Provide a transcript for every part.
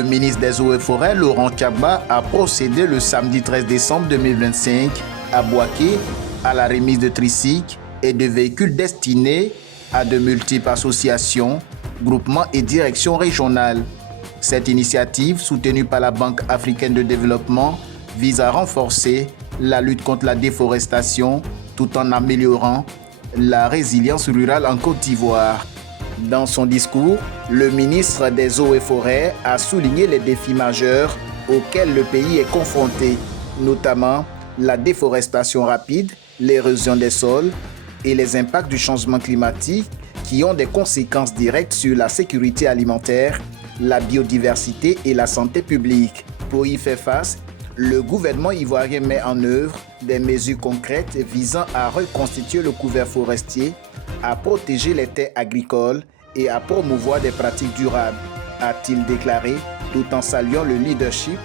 Le ministre des Eaux et Forêts, Laurent Tchagba, a procédé le samedi 13 décembre 2025 à Boaké à la remise de tricycles et de véhicules destinés à de multiples associations, groupements et directions régionales. Cette initiative, soutenue par la Banque africaine de développement, vise à renforcer la lutte contre la déforestation tout en améliorant la résilience rurale en Côte d'Ivoire. Dans son discours, le ministre des Eaux et Forêts a souligné les défis majeurs auxquels le pays est confronté, notamment la déforestation rapide, l'érosion des sols et les impacts du changement climatique qui ont des conséquences directes sur la sécurité alimentaire, la biodiversité et la santé publique. Pour y faire face, le gouvernement ivoirien met en œuvre des mesures concrètes visant à reconstituer le couvert forestier, à protéger les terres agricoles et à promouvoir des pratiques durables, a-t-il déclaré, tout en saluant le leadership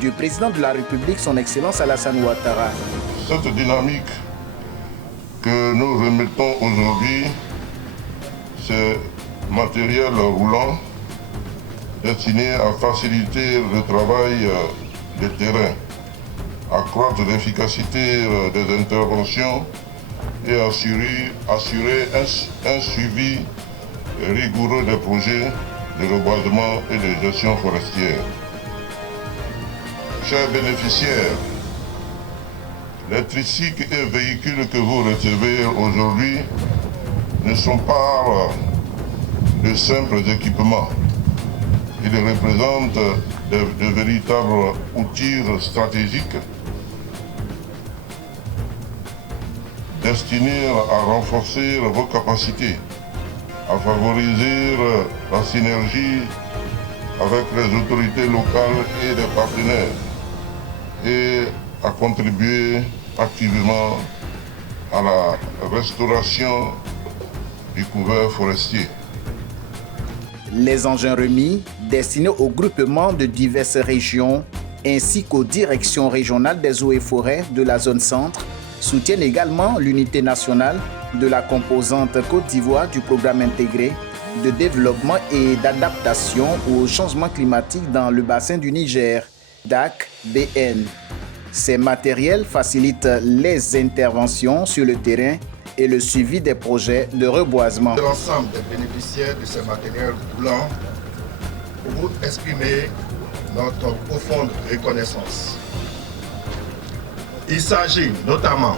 du président de la République, son Excellence Alassane Ouattara. Cette dynamique que nous remettons aujourd'hui, c'est matériel roulant destiné à faciliter le travail de terrain, accroître l'efficacité des interventions et assurer un suivi rigoureux des projets de reboisement et de gestion forestière. Chers bénéficiaires, les tricycles et véhicules que vous recevez aujourd'hui ne sont pas de simples équipements. Ils représentent de véritables outils stratégiques destinés à renforcer vos capacités, à favoriser la synergie avec les autorités locales et les partenaires et à contribuer activement à la restauration du couvert forestier. Les engins remis, destinés au groupement de diverses régions ainsi qu'aux directions régionales des eaux et forêts de la zone centre, soutiennent également l'unité nationale de la composante Côte d'Ivoire du programme intégré de développement et d'adaptation au changement climatique dans le bassin du Niger, DAC-BN. Ces matériels facilitent les interventions sur le terrain et le suivi des projets de reboisement. L'ensemble des bénéficiaires de ces matériels roulants pour vous exprimer notre profonde reconnaissance. Il s'agit notamment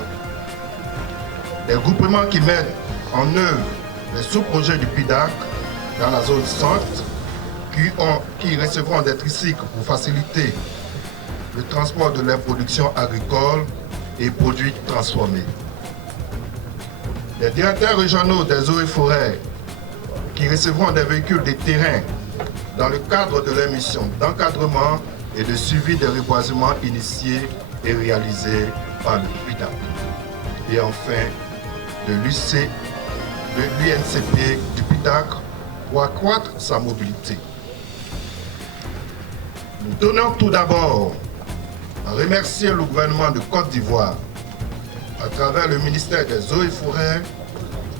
des groupements qui mettent en œuvre les sous-projets du PIDAC dans la zone centre qui recevront des tricycles pour faciliter le transport de leurs productions agricoles et produits transformés. Les directeurs régionaux des eaux et forêts qui recevront des véhicules de terrain dans le cadre de leur mission d'encadrement et de suivi des reboisements initiés et réalisés par le PIDAC. Et enfin, de l'UNCP du PIDAC pour accroître sa mobilité. Nous tenons tout d'abord à remercier le gouvernement de Côte d'Ivoire à travers le ministère des Eaux et Forêts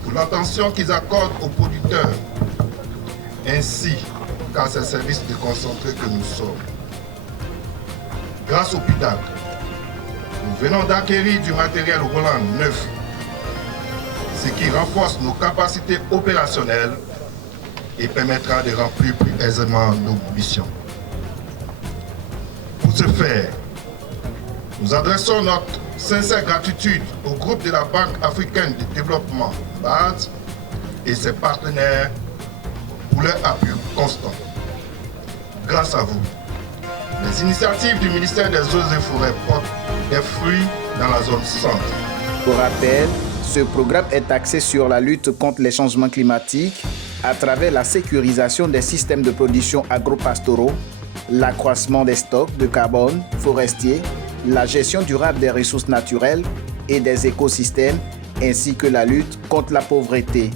pour l'attention qu'ils accordent aux producteurs ainsi qu'à ces services déconcentrés que nous sommes. Grâce au PIDAC, nous venons d'acquérir du matériel roulant neuf, ce qui renforce nos capacités opérationnelles et permettra de remplir plus aisément nos missions. Pour ce faire, nous adressons notre sincère gratitude au groupe de la Banque africaine de développement, BAD, et ses partenaires pour leur appui constant. Grâce à vous, les initiatives du ministère des Eaux et Forêts portent des fruits dans la zone centre. Pour rappel, ce programme est axé sur la lutte contre les changements climatiques à travers la sécurisation des systèmes de production agro-pastoraux, l'accroissement des stocks de carbone forestier, la gestion durable des ressources naturelles et des écosystèmes, ainsi que la lutte contre la pauvreté.